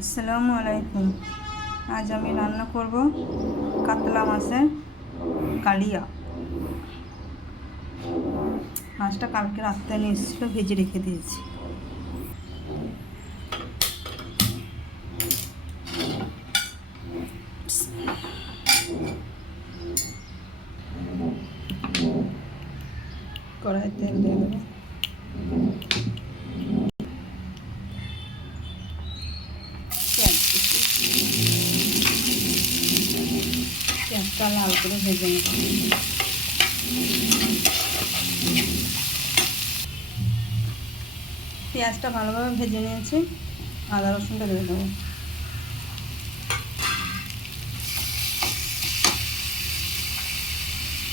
আসসালামু আলাইকুম। আজ আমি রান্না করব কাতলা মাছের কালিয়া। মাছটা কালকে রাত্রে নিয়ে এসেছিলো, ভেজে রেখে দিয়েছি। কড়াই তেল দিয়ে দেবো। পেঁয়াজটা লাল করে ভেজে নেব। পেঁয়াজটা ভালোভাবে ভেজে নিয়েছি, আদা রসুনটা দিয়ে দেবো।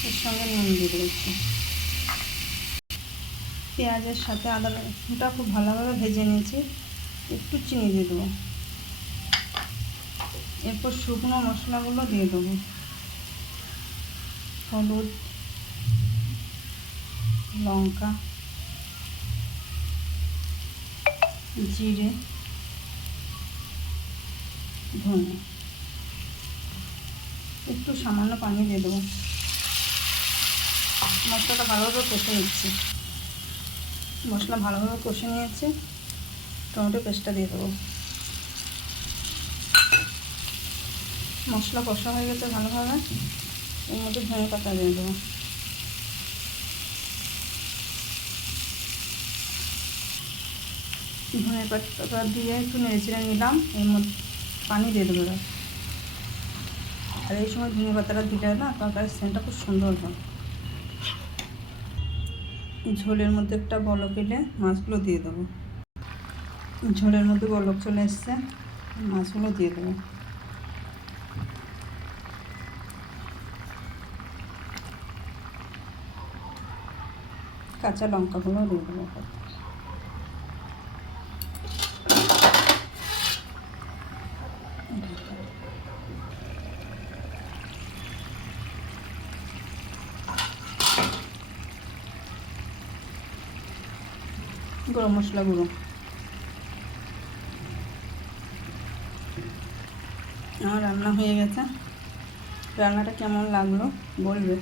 এর সঙ্গে নুন দিয়ে দিচ্ছি। পেঁয়াজের সাথে আদা রসুনটা খুব ভালোভাবে ভেজে নিয়েছি, একটু চিনি দিয়ে দেবো। এরপর শুকনো মশলাগুলো দিয়ে দেবো। হলুদ, লঙ্কা, জিরে, ধনে, একটু সামান্য পানি দিয়ে দেবো। মশলাটা ভালোভাবে কষে নিচ্ছি। মশলা ভালোভাবে কষে নিয়েছি, টমেটো পেস্টটা দিয়ে দেবো। মশলা কষা হয়ে গেছে ভালোভাবে, এর মধ্যে ধনে পাতা দিয়ে দেবো। ধনে পাতা দিয়ে একটু নেড়ে নিলাম, এর মধ্যে পানি দিয়ে দেবো। আর এই সময় ধনে পাতাটা দিলে না তরকারির সেন্টটা খুব সুন্দর হয়। ঝোলের মধ্যে একটা বলক এলে মাছগুলো দিয়ে দেবো। ঝোলের মধ্যে বলক চলে এসছে, মাছগুলো দিয়ে দেবো। কাঁচা লঙ্কাগুলো দিয়ে দেবো। গরম মশলা গুঁড়ো। আমার রান্না হয়ে গেছে। রান্নাটা কেমন লাগলো বলবে।